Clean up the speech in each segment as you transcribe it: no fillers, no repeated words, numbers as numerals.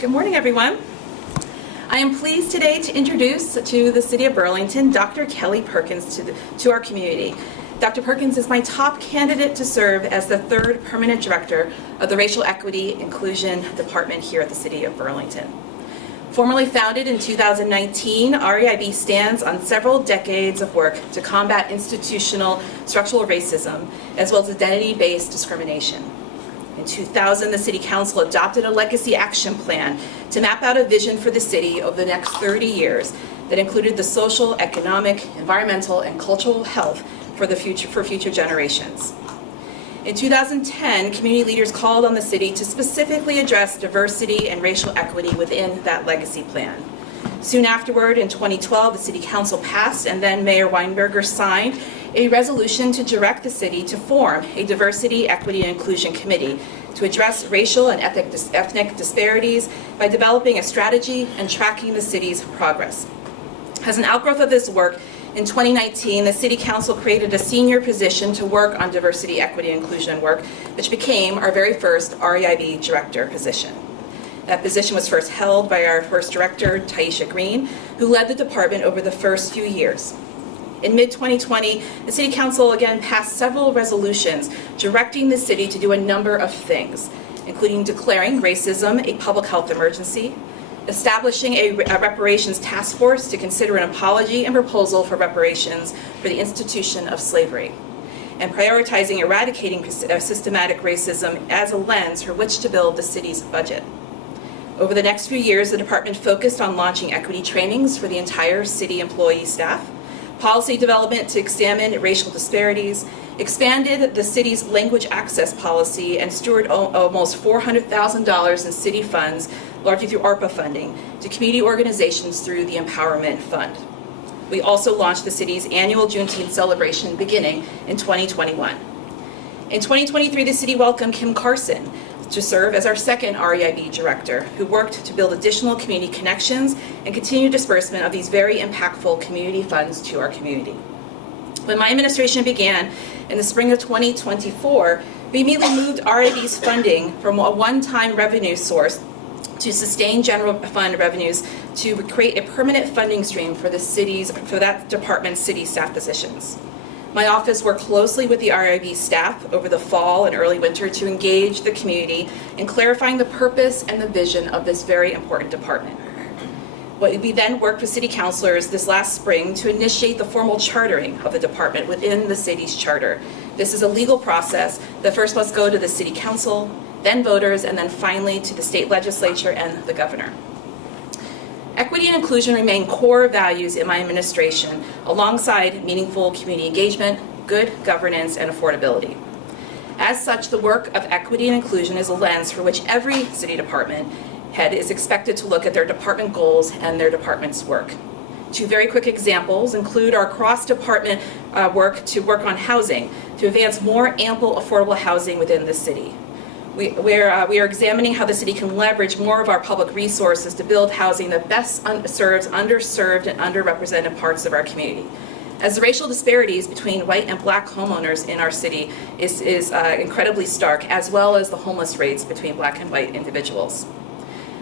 Good morning, everyone. I am pleased today to introduce to the City of Burlington Dr. Kelly Perkins to our community. Dr. Perkins is my top candidate to serve as the third permanent director of the Racial Equity Inclusion Department here at the City of Burlington. Formally founded in 2019, REIB stands on several decades of work to combat institutional structural racism as well as identity-based discrimination. In 2000, the City Council adopted a legacy action plan to map out a vision for the city over the next 30 years that included the social, economic, environmental, and cultural health for future generations. In 2010, community leaders called on the city to specifically address diversity and racial equity within that legacy plan. Soon afterward, in 2012, the City Council passed and then Mayor Weinberger signed a resolution to direct the city to form a Diversity, Equity, and Inclusion Committee to address racial and ethnic disparities by developing a strategy and tracking the city's progress. As an outgrowth of this work, in 2019, the City Council created a senior position to work on diversity, equity, and inclusion work, which became our very first REIB director position. That position was first held by our first director, Taisha Green, who led the department over the first few years. In mid-2020, the City Council again passed several resolutions directing the city to do a number of things, including declaring racism a public health emergency, establishing a reparations task force to consider an apology and proposal for reparations for the institution of slavery, and prioritizing eradicating systematic racism as a lens for which to build the city's budget. Over the next few years, the department focused on launching equity trainings for the entire city employee staff, policy development to examine racial disparities, expanded the city's language access policy, and stewarded almost $400,000 in city funds, largely through ARPA funding, to community organizations through the Empowerment Fund. We also launched the city's annual Juneteenth celebration beginning in 2021. In 2023, the city welcomed Kim Carson to serve as our second REIB director, who worked to build additional community connections and continue disbursement of these very impactful community funds to our community. When my administration began in the spring of 2024, we immediately moved REIB's funding from a one-time revenue source to sustain general fund revenues to create a permanent funding stream for that department's city staff positions. My office worked closely with the REIB staff over the fall and early winter to engage the community in clarifying the purpose and the vision of this very important department. We then worked with city councilors this last spring to initiate the formal chartering of the department within the city's charter. This is a legal process that first must go to the city council, then voters, and then finally to the state legislature and the governor. Equity and inclusion remain core values in my administration, alongside meaningful community engagement, good governance, and affordability. As such, the work of equity and inclusion is a lens for which every city department head is expected to look at their department goals and their department's work. Two very quick examples include our cross-department work on housing to advance more ample, affordable housing within the city. We are examining how the city can leverage more of our public resources to build housing that best serves underserved and underrepresented parts of our community, as the racial disparities between white and black homeowners in our city is incredibly stark, as well as the homeless rates between black and white individuals.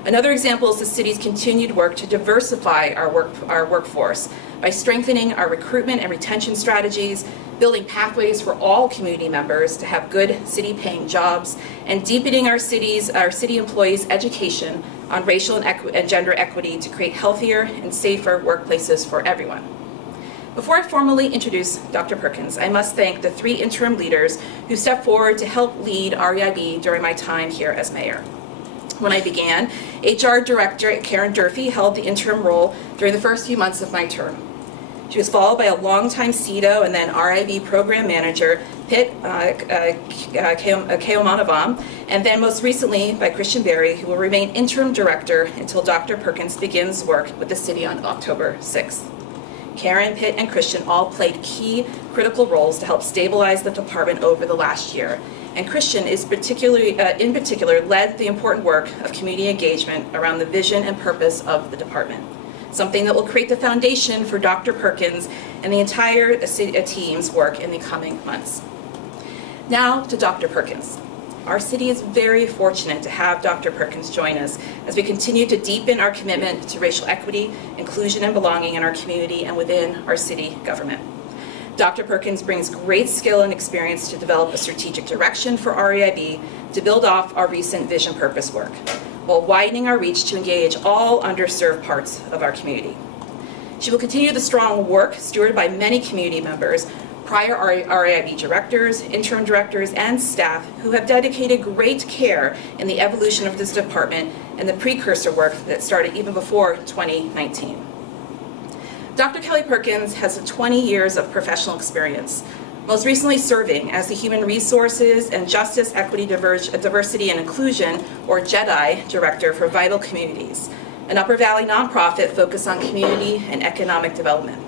Another example is the city's continued work to diversify our workforce by strengthening our recruitment and retention strategies, building pathways for all community members to have good city-paying jobs, and deepening our city employees' education on racial and gender equity to create healthier and safer workplaces for everyone. Before I formally introduce Dr. Perkins, I must thank the three interim leaders who stepped forward to help lead REIB during my time here as mayor. When I began, HR Director Karen Durfee held the interim role during the first few months of my term. She was followed by a longtime CEDO and then RIB Program Manager, Pitt Keomanavam, and then most recently by Christian Berry, who will remain Interim Director until Dr. Perkins begins work with the city on October 6th. Karen, Pitt, and Christian all played key critical roles to help stabilize the department over the last year. And Christian in particular led the important work of community engagement around the vision and purpose of the department, something that will create the foundation for Dr. Perkins and the entire team's work in the coming months. Now to Dr. Perkins. our city is very fortunate to have Dr. Perkins join us as we continue to deepen our commitment to racial equity, inclusion, and belonging in our community and within our city government. Dr. Perkins brings great skill and experience to develop a strategic direction for REIB to build off our recent vision purpose work, while widening our reach to engage all underserved parts of our community. She will continue the strong work stewarded by many community members, prior REIB directors, interim directors, and staff who have dedicated great care in the evolution of this department and the precursor work that started even before 2019. Dr. Kelly Perkins has 20 years of professional experience, most recently serving as the Human Resources and Justice, Equity, Diversity, and Inclusion, or JEDI, Director for Vital Communities, an Upper Valley nonprofit focused on community and economic development.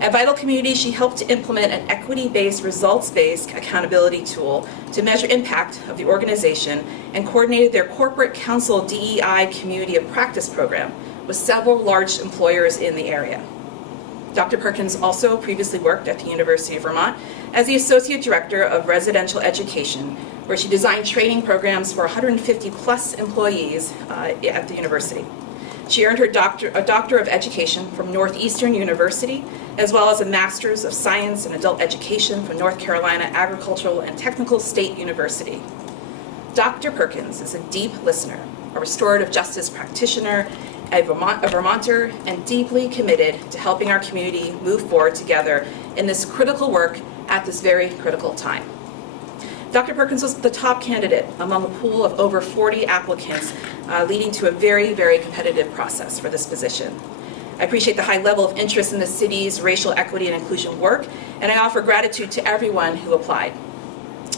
At Vital Communities, she helped to implement an equity-based, results-based accountability tool to measure impact of the organization and coordinated their Corporate Council DEI Community of Practice program with several large employers in the area. Dr. Perkins also previously worked at the University of Vermont as the Associate Director of Residential Education, where she designed training programs for 150 plus employees at the university. She earned her Doctor of Education from Northeastern University, as well as a Master's of Science in Adult Education from North Carolina Agricultural and Technical State University. Dr. Perkins is a deep listener, a restorative justice practitioner, a Vermonter, and deeply committed to helping our community move forward together in this critical work at this very critical time. Dr. Perkins was the top candidate among a pool of over 40 applicants, leading to a very, very competitive process for this position. I appreciate the high level of interest in the city's racial equity and inclusion work, and I offer gratitude to everyone who applied.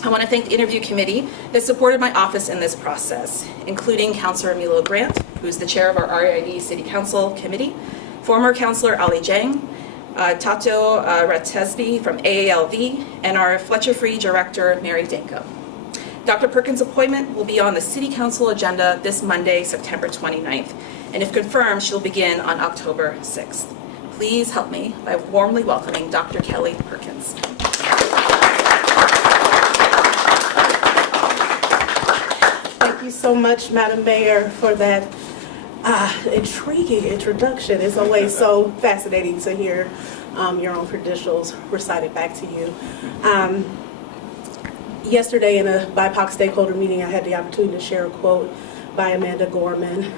I want to thank the interview committee that supported my office in this process, including Councilor Milo Grant, who is the chair of our REIB City Council Committee, former Councilor Ali Jang, Tato Ratesby from AALV, and our Fletcher Free Director, Mary Danko. Dr. Perkins' appointment will be on the City Council agenda this Monday, September 29th, and if confirmed, she'll begin on October 6th. Please help me by warmly welcoming Dr. Kelly Perkins. Thank you so much, Madam Mayor, for that intriguing introduction. It's always so fascinating to hear your own credentials recited back to you. Yesterday in a BIPOC stakeholder meeting, I had the opportunity to share a quote by Amanda Gorman.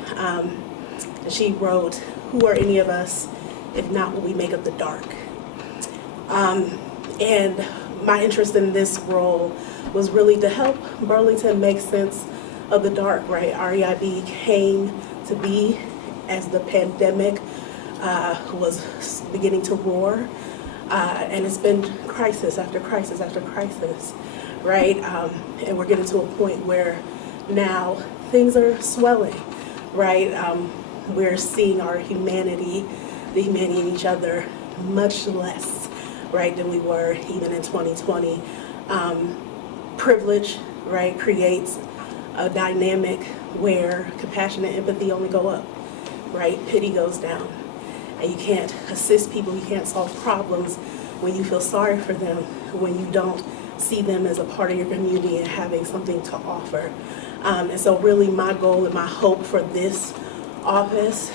She wrote, "Who are any of us if not what we make of the dark?" And my interest in this role was really to help Burlington make sense of the dark, right? REIB came to be as the pandemic was beginning to roar, and it's been crisis after crisis after crisis, right? And we're getting to a point where now things are swelling, right? We're seeing our humanity, the humanity in each other, much less, right, than we were even in 2020. Privilege, right, creates a dynamic where compassion and empathy only go up, right? Pity goes down. And you can't assist people, you can't solve problems when you feel sorry for them, when you don't see them as a part of your community and having something to offer. And so really my goal and my hope for this office,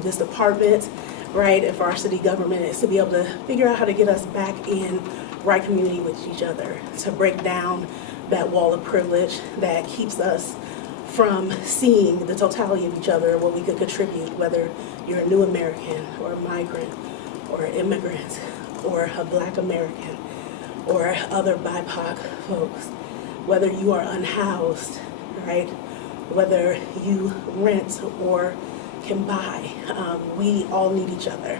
this department, right, and for our city government is to be able to figure out how to get us back in right community with each other, to break down that wall of privilege that keeps us from seeing the totality of each other and what we could contribute, whether you're a new American or a migrant or an immigrant or a Black American or other BIPOC folks, whether you are unhoused, right, whether you rent or can buy. We all need each other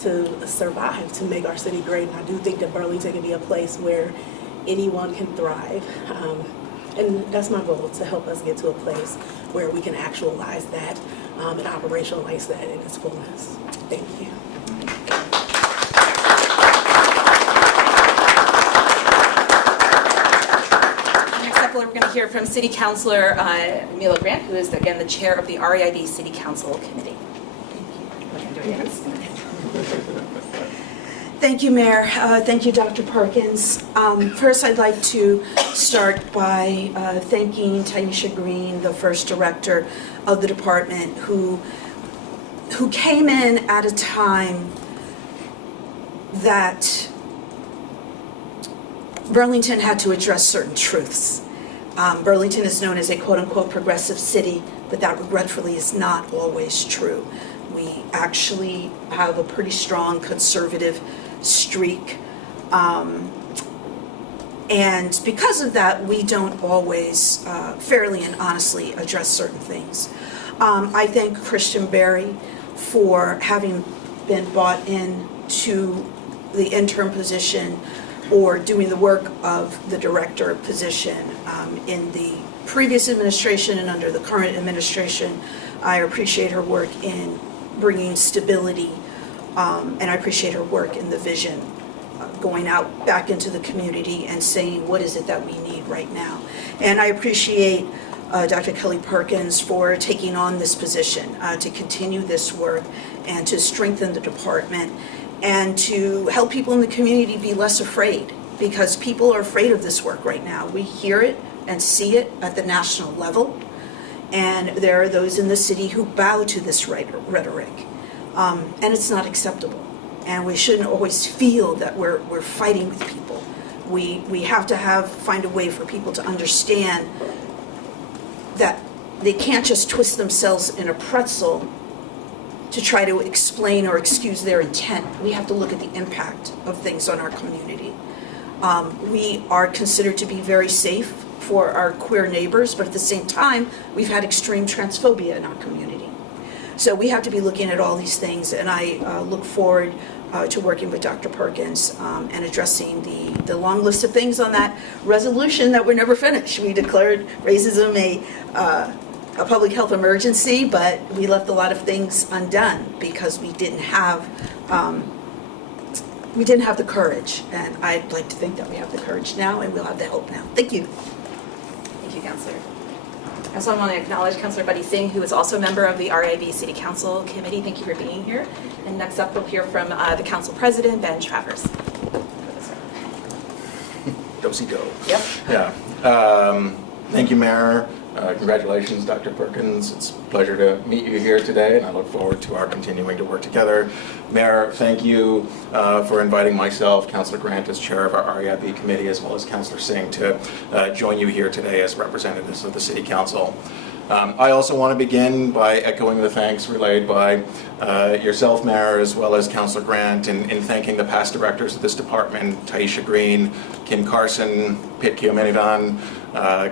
to survive, to make our city great. And I do think that Burlington can be a place where anyone can thrive. And that's my goal, to help us get to a place where we can actualize that and operationalize that in its fullness. Thank you. Next up, we're going to hear from City Councilor Milo Grant, who is, again, the chair of the REIB City Council Committee. Thank you, Mayor. Thank you, Dr. Perkins. First, I'd like to start by thanking Taisha Green, the first director of the department, who came in at a time that Burlington had to address certain truths. Burlington is known as a quote-unquote progressive city, but that regretfully is not always true. We actually have a pretty strong conservative streak. And because of that, we don't always fairly and honestly address certain things. I thank Christian Berry for having been brought in to the interim position or doing the work of the director position in the previous administration and under the current administration. I appreciate her work in bringing stability, and I appreciate her work in the vision, going out back into the community and saying, what is it that we need right now? And I appreciate Dr. Kelly Perkins for taking on this position to continue this work and to strengthen the department and to help people in the community be less afraid, because people are afraid of this work right now. We hear it and see it at the national level, and there are those in the city who bow to this rhetoric, and it's not acceptable. And we shouldn't always feel that we're fighting with people. We have to find a way for people to understand that they can't just twist themselves in a pretzel to try to explain or excuse their intent. We have to look at the impact of things on our community. We are considered to be very safe for our queer neighbors, but at the same time, we've had extreme transphobia in our community. So we have to be looking at all these things, and I look forward to working with Dr. Perkins and addressing the long list of things on that resolution that were never finished. We declared racism a public health emergency, but we left a lot of things undone because we didn't have the courage. And I'd like to think that we have the courage now, and we'll have the help now. Thank you. Thank you, Councilor. I also want to acknowledge Councilor Buddy Singh, who is also a member of the RIB City Council Committee. Thank you for being here. And next up, we'll hear from the Council President, Ben Travers. Do-si-do. Yep. Yeah. Thank you, Mayor. Congratulations, Dr. Perkins. It's a pleasure to meet you here today, and I look forward to our continuing to work together. Mayor, thank you for inviting myself, Councilor Grant, as chair of our REIB committee, as well as Councilor Singh, to join you here today as representatives of the City Council. I also want to begin by echoing the thanks relayed by yourself, Mayor, as well as Councilor Grant, in thanking the past directors of this department, Taisha Green, Kim Carson, Pit Kiomenivan,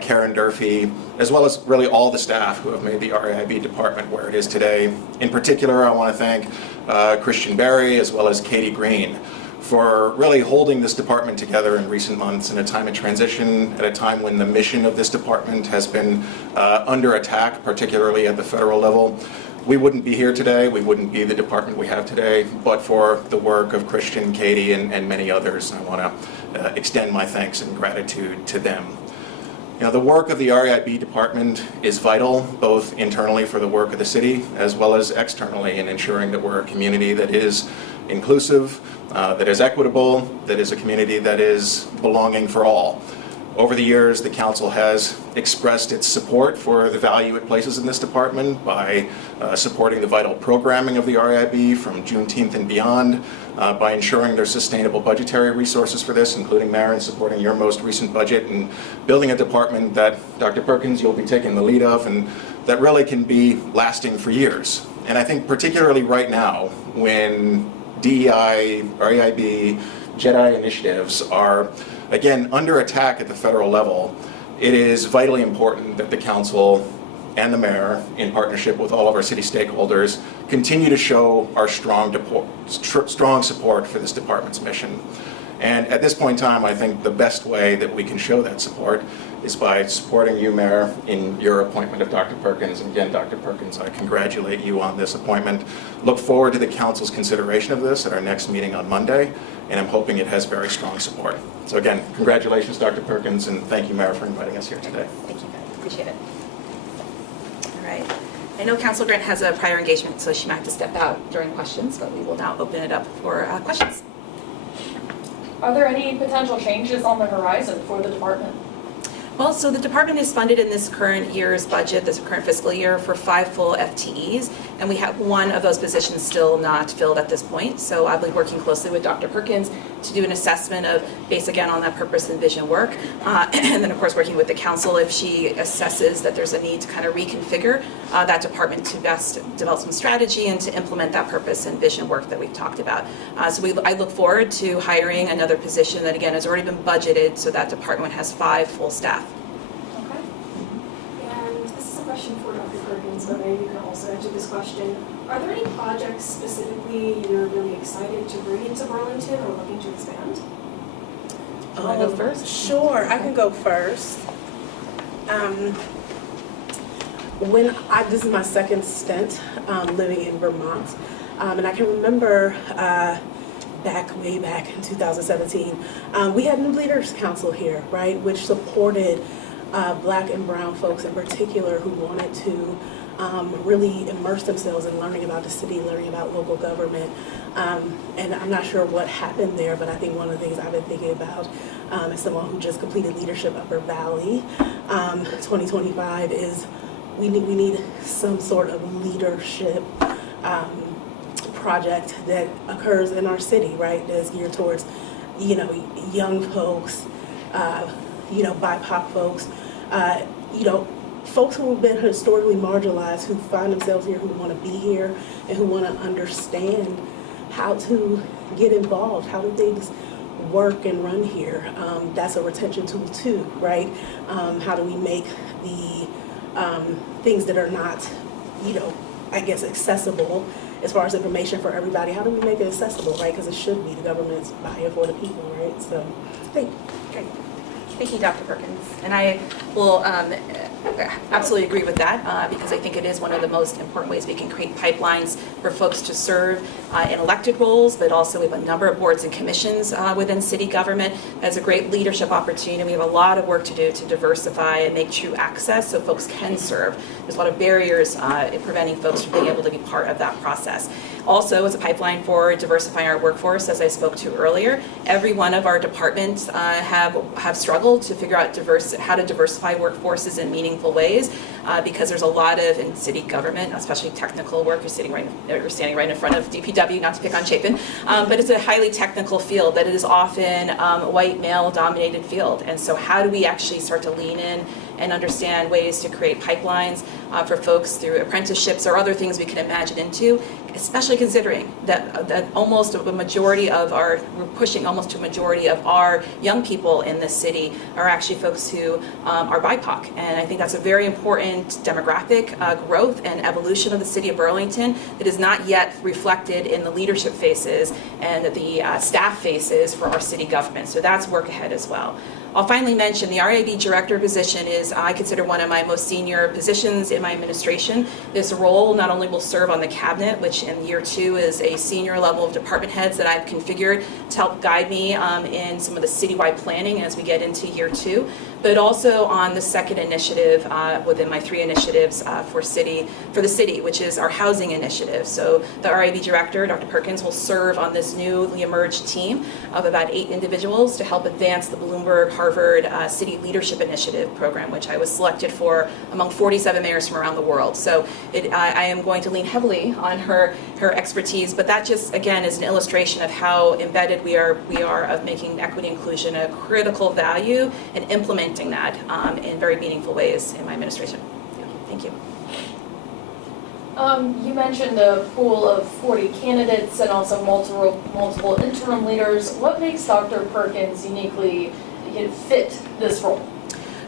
Karen Durfee, as well as really all the staff who have made the RIB department where it is today. In particular, I want to thank Christian Berry as well as Katie Green for really holding this department together in recent months in a time of transition, at a time when the mission of this department has been under attack, particularly at the federal level. We wouldn't be here today, we wouldn't be the department we have today, but for the work of Christian, Katie, and many others. I want to extend my thanks and gratitude to them. You know, the work of the REIB department is vital, both internally for the work of the city, as well as externally in ensuring that we're a community that is inclusive, that is equitable, that is a community that is belonging for all. Over the years, the council has expressed its support for the value it places in this department by supporting the vital programming of the RIB from Juneteenth and beyond, by ensuring there's sustainable budgetary resources for this, including, Mayor, in supporting your most recent budget and building a department that, Dr. Perkins, you'll be taking the lead of, and that really can be lasting for years. And I think particularly right now, when DEI, REIB, JEDI initiatives are, again, under attack at the federal level, it is vitally important that the council and the mayor, in partnership with all of our city stakeholders, continue to show our strong support for this department's mission. And at this point in time, I think the best way that we can show that support is by supporting you, Mayor, in your appointment of Dr. Perkins. And again, Dr. Perkins, I congratulate you on this appointment. Look forward to the council's consideration of this at our next meeting on Monday, and I'm hoping it has very strong support. So again, congratulations, Dr. Perkins, and thank you, Mayor, for inviting us here today. Thank you, appreciate it. All right. I know Councilor Grant has a prior engagement, so she might have to step out during questions, but we will now open it up for questions. Are there any potential changes on the horizon for the department? Well, so the department is funded in this current year's budget, this current fiscal year, for 5 full FTEs, and we have one of those positions still not filled at this point. So I'll be working closely with Dr. Perkins to do an assessment of, based again on that purpose and vision work, and then of course working with the council if she assesses that there's a need to kind of reconfigure that department to best develop some strategy and to implement that purpose and vision work that we've talked about. I look forward to hiring another position that again has already been budgeted, so that department has 5 full staff. Okay. And this is a question for Dr. Perkins, but maybe you can also answer this question. Are there any projects specifically you're really excited to bring into Burlington or looking to expand? I'll go first. Sure, I can go first. This is my second stint living in Vermont, and I can remember way back in 2017, we had New Leaders Council here, right, which supported Black and brown folks in particular who wanted to really immerse themselves in learning about the city, learning about local government. And I'm not sure what happened there, but I think one of the things I've been thinking about as someone who just completed Leadership Upper Valley 2025 is we need some sort of leadership project that occurs in our city, right, that is geared towards, young folks, BIPOC folks, folks who have been historically marginalized, who find themselves here, who want to be here, and who want to understand how to get involved, how do things work and run here. That's a retention tool too, right? How do we make the things that are not, accessible as far as information for everybody, how do we make it accessible, right? Because it should be the government's buy-in for the people, right? So, great. Thank you, Dr. Perkins. And I will absolutely agree with that because I think it is one of the most important ways we can create pipelines for folks to serve in elected roles, but also we have a number of boards and commissions within city government as a great leadership opportunity. We have a lot of work to do to diversify and make true access so folks can serve. There's a lot of barriers in preventing folks from being able to be part of that process. Also, as a pipeline for diversifying our workforce, as I spoke to earlier, every one of our departments have struggled to figure out how to diversify workforces in meaningful ways because there's a lot of, in city government, especially technical work, you're standing right in front of DPW, not to pick on Chapin, but it's a highly technical field that is often a white male-dominated field. And so how do we actually start to lean in and understand ways to create pipelines for folks through apprenticeships or other things we can imagine into, especially considering that almost a majority of we're pushing almost to a majority of our young people in this city are actually folks who are BIPOC. And I think that's a very important demographic growth and evolution of the city of Burlington that is not yet reflected in the leadership faces and the staff faces for our city government. So that's work ahead as well. I'll finally mention the RAB director position is, I consider, one of my most senior positions in my administration. This role not only will serve on the cabinet, which in year 2 is a senior level of department heads that I've configured to help guide me in some of the citywide planning as we get into year 2, but also on the second initiative within my 3 initiatives for the city, which is our housing initiative. So the RAB director, Dr. Perkins, will serve on this newly emerged team of about 8 individuals to help advance the Bloomberg Harvard City Leadership Initiative program, which I was selected for among 47 mayors from around the world. So I am going to lean heavily on her expertise, but that just, again, is an illustration of how embedded we are of making equity inclusion a critical value and implementing that in very meaningful ways in my administration. Thank you. You mentioned a pool of 40 candidates and also multiple interim leaders. What makes Dr. Perkins uniquely fit this role?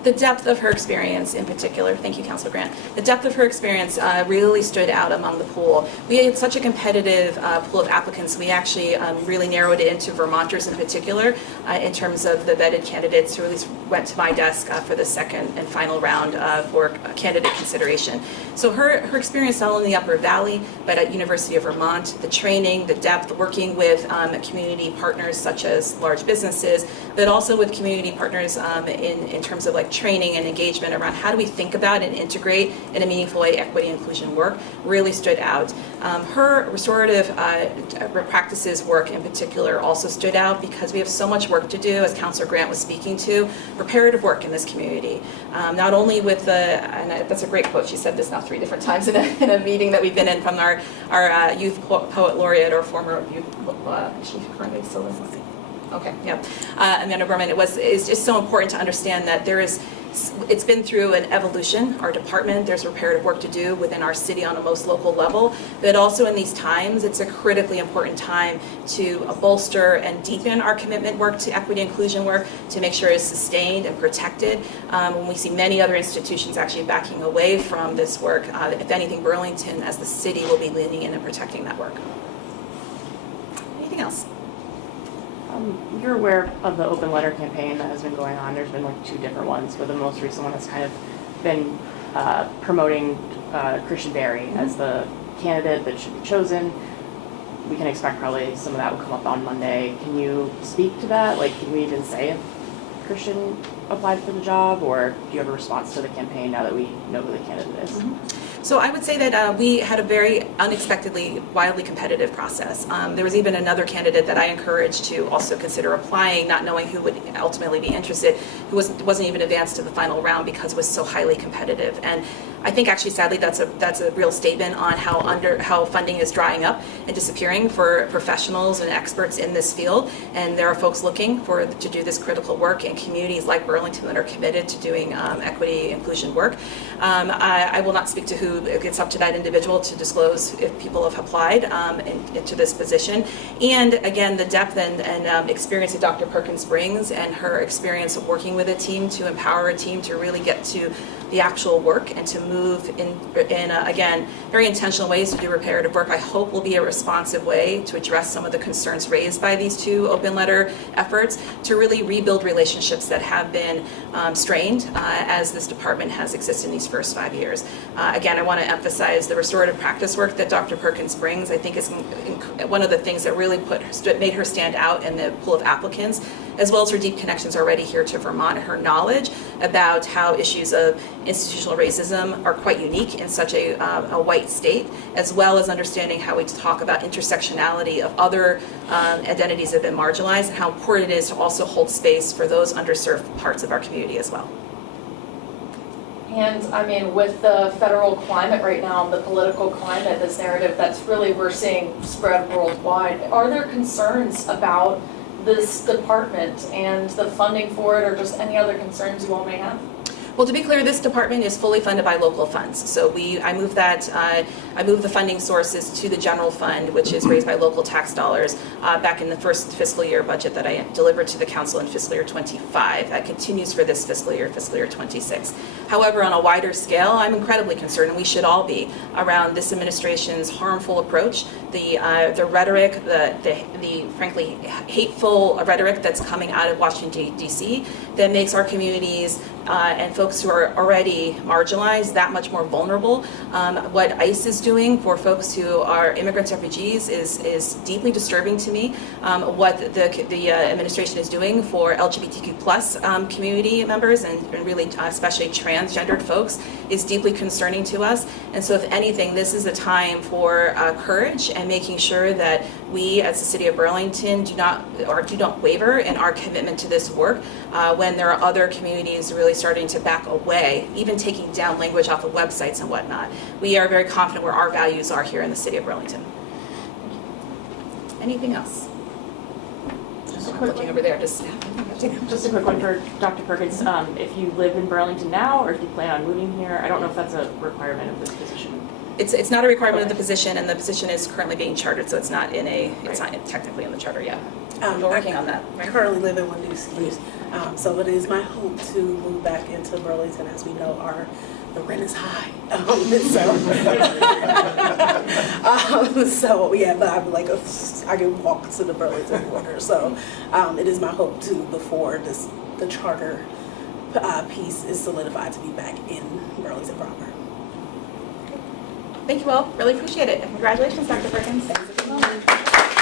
The depth of her experience in particular, thank you, Councilor Grant, the depth of her experience really stood out among the pool. We had such a competitive pool of applicants, we actually really narrowed it into Vermonters in particular in terms of the vetted candidates who at least went to my desk for the second and final round for candidate consideration. So her experience not only in the Upper Valley, but at University of Vermont, the training, the depth, working with community partners such as large businesses, but also with community partners in terms of like training and engagement around how do we think about and integrate in a meaningful way equity and inclusion work really stood out. Her restorative practices work in particular also stood out because we have so much work to do, as Councilor Grant was speaking to, reparative work in this community. Not only with and that's a great quote, she said this now 3 different times in a meeting that we've been in from our youth poet laureate or former youth, she currently still is, let's see. Okay, yeah, Amanda Berman. It's just so important to understand that it's been through an evolution. Our department, there's reparative work to do within our city on a most local level, but also in these times, it's a critically important time to bolster and deepen our commitment work to equity and inclusion work to make sure it's sustained and protected. When we see many other institutions actually backing away from this work, if anything, Burlington as the city will be leaning in and protecting that work. Anything else? You're aware of the open letter campaign that has been going on. There's been like 2 different ones, but the most recent one has kind of been promoting Christian Berry as the candidate that should be chosen. We can expect probably some of that will come up on Monday. Can you speak to that? Like, can we even say if Christian applied for the job, or do you have a response to the campaign now that we know who the candidate is? Mm-hmm. So I would say that we had a very unexpectedly, wildly competitive process. There was even another candidate that I encouraged to also consider applying, not knowing who would ultimately be interested, who wasn't even advanced to the final round because it was so highly competitive. And I think actually, sadly, that's a real statement on how funding is drying up and disappearing for professionals and experts in this field. And there are folks looking to do this critical work in communities like Burlington that are committed to doing equity inclusion work. I will not speak to who. It's up to that individual to disclose if people have applied into this position. And again, the depth and experience that Dr. Perkins brings, and her experience of working with a team to empower a team to really get to the actual work and to move in again, very intentional ways to do reparative work, I hope will be a responsive way to address some of the concerns raised by these 2 open letter efforts to really rebuild relationships that have been strained as this department has existed in these first 5 years. Again, I want to emphasize the restorative practice work that Dr. Perkins brings. I think is one of the things that really made her stand out in the pool of applicants, as well as her deep connections already here to Vermont and her knowledge about how issues of institutional racism are quite unique in such a white state, as well as understanding how we talk about intersectionality of other identities that have been marginalized, and how important it is to also hold space for those underserved parts of our community as well. And I mean, with the federal climate right now, the political climate, this narrative that's really we're seeing spread worldwide, are there concerns about this department and the funding for it, or just any other concerns you all may have? Well, to be clear, this department is fully funded by local funds. So I moved the funding sources to the general fund, which is raised by local tax dollars, back in the first fiscal year budget that I delivered to the council in fiscal year 25. That continues for this fiscal year 26. However, on a wider scale, I'm incredibly concerned, and we should all be, around this administration's harmful approach, the rhetoric, the frankly hateful rhetoric that's coming out of Washington, D.C. that makes our communities and folks who are already marginalized that much more vulnerable. What ICE is doing for folks who are immigrants, refugees is deeply disturbing to me. What the administration is doing for LGBTQ plus community members and really especially transgendered folks is deeply concerning to us. And so if anything, this is a time for courage and making sure that we as the city of Burlington do not waver in our commitment to this work when there are other communities really starting to back away, even taking down language off of websites and whatnot. We are very confident where our values are here in the city of Burlington. Anything else? Just a I'm quick looking one. over there. Just a quick one for Dr. Perkins. If you live in Burlington now, or if you plan on moving here, I don't know if that's a requirement of this position. It's not a requirement of the position, and the position is currently being chartered, so it's not technically in the charter yet. We're working on that. I currently live in Winooski, so it is my hope to move back into Burlington. As we know, the rent is high. So yeah, but I'm like, I can walk to the Burlington border. So it is my hope to, before the charter piece is solidified, to be back in Burlington proper. Thank you all. Really appreciate it. And congratulations, Dr. Perkins.